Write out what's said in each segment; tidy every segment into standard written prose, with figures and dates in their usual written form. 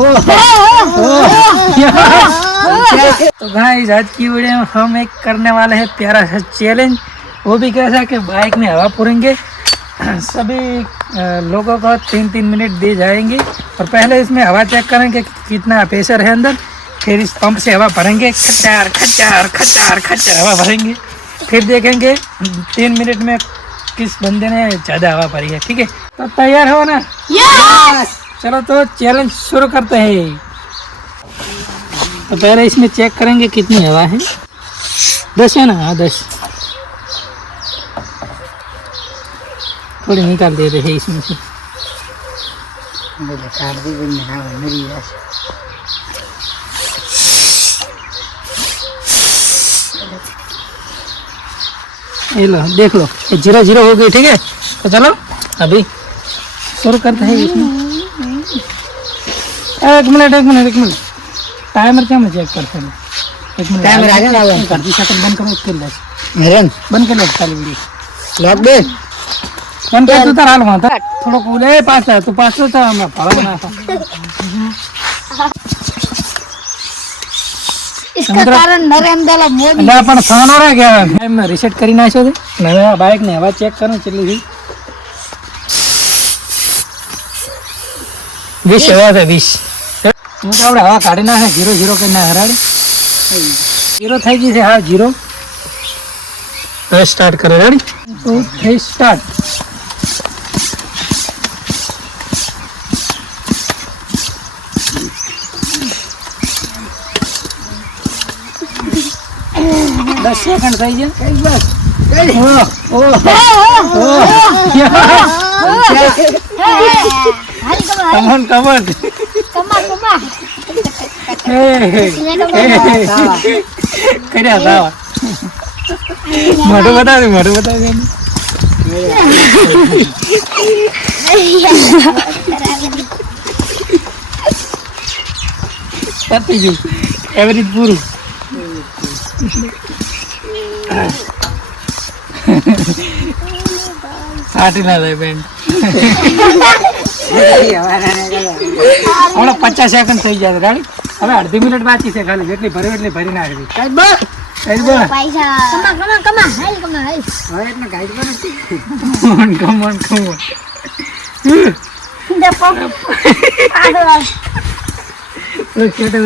तो गाइस आज की वीडियो में हम एक करने वाले हैं प्यारा सा चैलेंज। वो भी कैसा कि बाइक में हवा पूरेंगे। सभी लोगों को 3-3 मिनट दिए जाएंगे और पहले इसमें हवा चेक करेंगे कि कितना प्रेशर है अंदर। फिर इस पंप से हवा भरेंगे, खचार खचार खचार खचार हवा भरेंगे। फिर देखेंगे 3 मिनट में किस बंदे ने ज़्यादा हवा भरी है। ठीक है, तो तैयार हो ना? यस। चलो तो चैलेंज शुरू करते हैं। तो पहले इसमें चेक करेंगे कितनी हवा है। 10 है ना? हाँ 10। थोड़ी निकाल देते हैं इसमें से। ये लो, देख लो, ये 0-0 हो गई। ठीक है, तो चलो अभी शुरू करते हैं इसमें। एक मिनट टाइमर क्या मैं चेक करते हैं। एक मिनट टाइमर आ गया ना? कर दी सेकंड बंद करो। कर ले हेरन बंद कर ले साली वीडियो लॉक दे बंद कर। तू तार हाल वहां था थोड़ा कूले पास है। तू पास था मैं फड़ा बना था। इसका कारण नरेंद्र मोदी એટલે પણ ફોન ઓરા ગયા ટાઈમ રીસેટ કરી નાખ્યો છે ને હવે આ બાઇક ને હવા ચેક કરો કેટલી છે। 20 હવા છે 20। હું આપણે હવા કાઢી નાખે 0-0 કરી નાખે। 0 થઈ ગઈ છે। હા 0। હવે સ્ટાર્ટ કરો। Ready 2 3 start. दस सेकंड થઈ ગયા બસ। કમન કર્યા સાવા મોઢું બતાવી પતી ગયું એવરેજ પૂરું। સાટી ના થાય બેન। હમણાં 50 સેકન્ડ થઈ ગયા। ગાડી હવે અડધી મિનિટ બાકી છે ખાલી। જેટલી ભરે એટલી ભરી નાખી।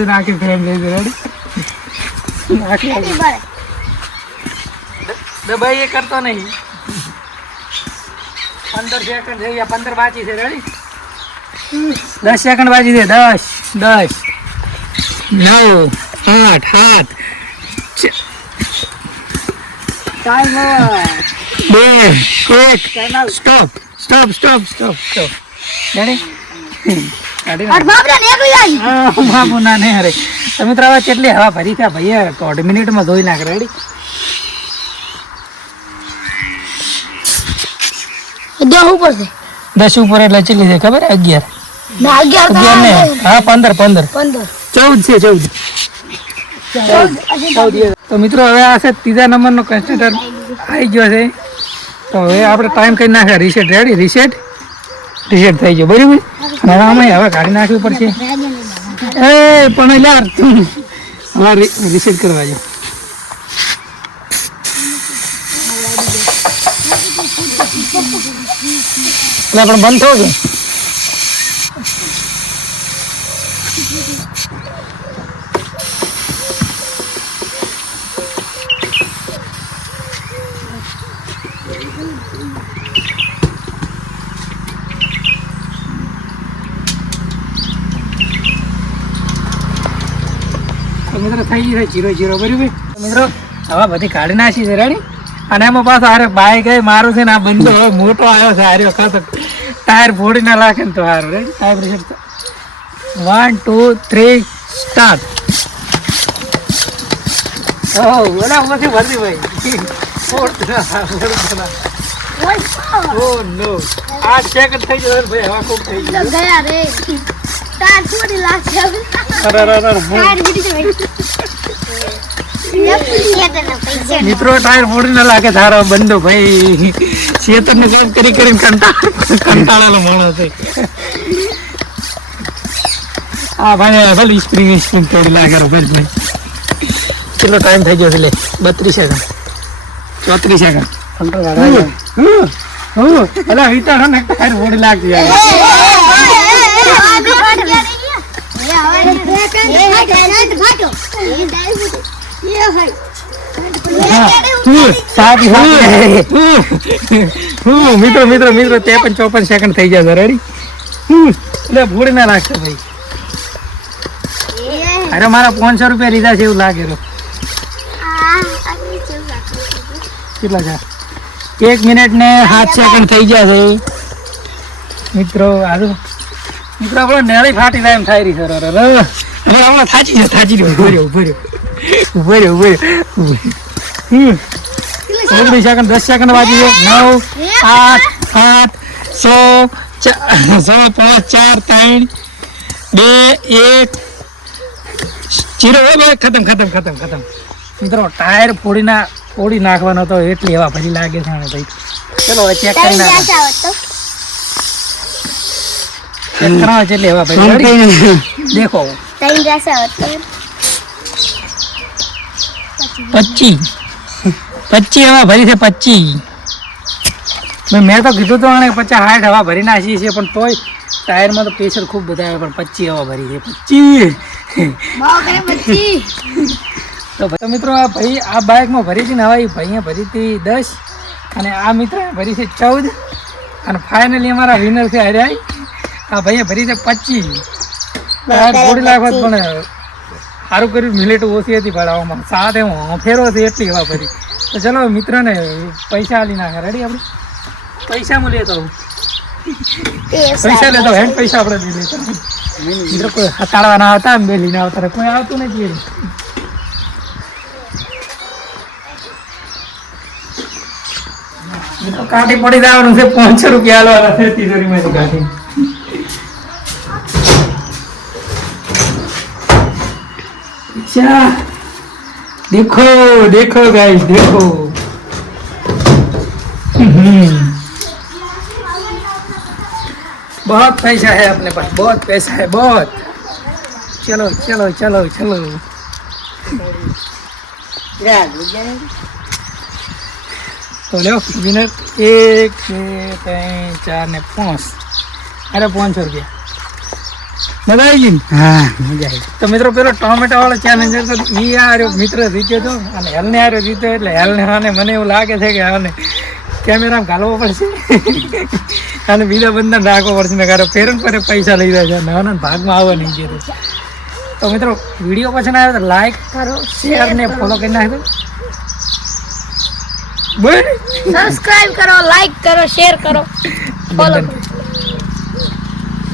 નાખી ફ્રેમ લઈ રેડી દબાઈ એ કરતો નહીં। 15 સેકન્ડ થઈ ગયા। 15 બાકી છે। રેડી 10 સેકન્ડ બાકી છે। 10 9 8 સ્ટોપ રેડી બાબુ ના નહીં હરે। તો મિત્રો હવે કેટલી હવા ભરી છે ભાઈ? 1.5 મિનિટમાં ધોઈ નાખ। રેડી 10 ઉપર એટલે ચલી જાય ખબર? 11 ને હા 15 14 છે। તો મિત્રો હવે આ છે ત્રીજા નંબરનો કન્સ્ટ્રક્ટર આવી ગયો છે। તો હવે આપણે ટાઈમ કરી નાખ્યા રીસેટ। રેડી રીસેટ થઈ ગયો બરાબર। હવે આમાં હવે કાઢી નાખવી પડશે। એ પણ યાર હવે રીસેટ કરવા જાવ। પણ બંધ થવું છે। મિત્રો થઈ ગઈ છે 0-0 બરાબર। મિત્રો હવે બધી કાઢી નાખી છે। રેડી અને એમાં પાછો અરે બાઈક મારું છે ને આ બંધો હવે મોટો આવ્યો છે। હાર્યો ખાતો ટાયર ફોડી ના નાખે ને તો સારું। Ready tyre reset 1 2 3 start. ઓલા નથી ભરતી ભાઈ। ઓ નો 8 સેકન્ડ થઈ ગયો ભાઈ। હવા ખૂબ થઈ ગઈ ગયા રે તાર થોડી લાગે। મિત્રો ટાયર ફોડી ના લાગે તારો બંધો ભાઈ। ચેતન ને કામ કરી કંટાળેલો માણસ છે। આ ભાઈ ભલે સ્પ્રિંગ તોડી લાગે ભાઈ. કેટલો ટાઈમ થઈ ગયો છે લે? 32 સેકન્ડ 34 સેકન્ડ. અલા વિચારો ને ટાયર ઓડી લાગી યાર. મિત્રો 53-54 સેકન્ડ થઈ જશે. રેડી? એટલે ભૂડ ના લાગશે ભાઈ. અરે મારા 500 રૂપિયા લીધા છે એવું લાગે તો. કેટલા છે? 1 મિનિટ ને 7 સેકન્ડ થઈ ગયા છે મિત્રો. આજુ મિત્રો આપણો નેળી ફાટી જાય એમ થાય રહી સર. હવે હમણાં થાચી રહ્યો. ઉભો રહ્યો. 19 સેકન્ડ 10 સેકન્ડ વાગી ગયો. 9 8 7 6 5 4 3 2 1 0. ખતમ. મિત્રો ટાયર ફોડી નાખવાનો તો એટલી હવા ભરી લાગે છે ને ભાઈ. ચલો ચેક કરી નાખો. ચેક કરાવો કેટલી હવા ભરી. દેખો 25 હવા ભરી છે. 25 મેં તો કીધું તો 50-60 હવા ભરી નાખી છે પણ તોય ટાયરમાં તો પ્રેશર ખૂબ બધા આવે પણ 25 હવા ભરી છે. 25 તો મિત્રો આ ભાઈ આ બાઇકમાં ભરી હતી ને હવા, એ ભાઈએ ભરી હતી 10 અને આ મિત્ર ભરી છે 14 અને ફાઇનલી અમારા વિનર છે હર્યા. આ ભાઈએ ભરી છે 25. થોડી લાખત પણ સારું કર્યું. મિલેટ ઓછી હતી ભરાવામાં. 7 એમ ફેરો છે એટલી હવા ભરી. તો ચલો મિત્રને પૈસા આલી નાખે. રેડી? આપણે પૈસા માં લેતો હેન્ડ પૈસા આપણે લઈ લેતા. મિત્રો કોઈ હતાડવાના હતા બે લઈને આવતા કોઈ આવતું નથી. કાઢી પડી જવાનું છે. 500 રૂપિયા આલવાના છે તિજોરીમાંથી કાઢી. देखो गाइस देखो. बहुत पैसा है अपने पास. बहुत पैसा है बहुत. चलो तो लो विनर 1 2 3 4 ने 5. अरे 500 रुपया મજા આવી ગઈ. હા મજા આવી. તો મિત્રો પેલો ટોમેટો વાળો ચેલેન્જર તો એ આર્યો મિત્ર જીત્યો હતો અને હેલને આર્યો જીત્યો એટલે હેલને અને મને એવું લાગે છે કે આને કેમેરામાં ઘાલવો પડશે અને બીજા બંધન રાખવો પડશે ને કારણ પેરેન્ટ પર પૈસા લઈ જાય છે. નાના ભાગમાં આવવા નહીં ગયો. તો મિત્રો વિડીયો પસંદ આવ્યો તો લાઈક કરો, શેર ને ફોલો કરી નાખો. બોલ સબસ્ક્રાઇબ કરો, લાઈક કરો, શેર કરો, ફોલો કરો.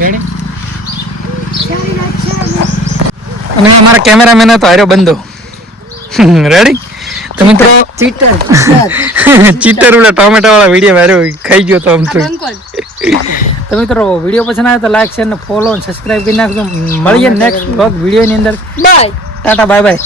રેડી? અને અમારા કેમેરામેન હતો હાર્યો બંધો. રેડી? તો મિત્રો ચીટર ઓલા ટોમેટો વાળા વિડીયો હાર્યો ખાઈ ગયો તો આમ તો. તો મિત્રો વિડીયો પસંદ આવે તો લાઈક શેર ને ફોલો સબસ્ક્રાઇબ કરી નાખજો. મળીએ નેક્સ્ટ વ્લોગ વિડીયોની અંદર. By Tata bye bye.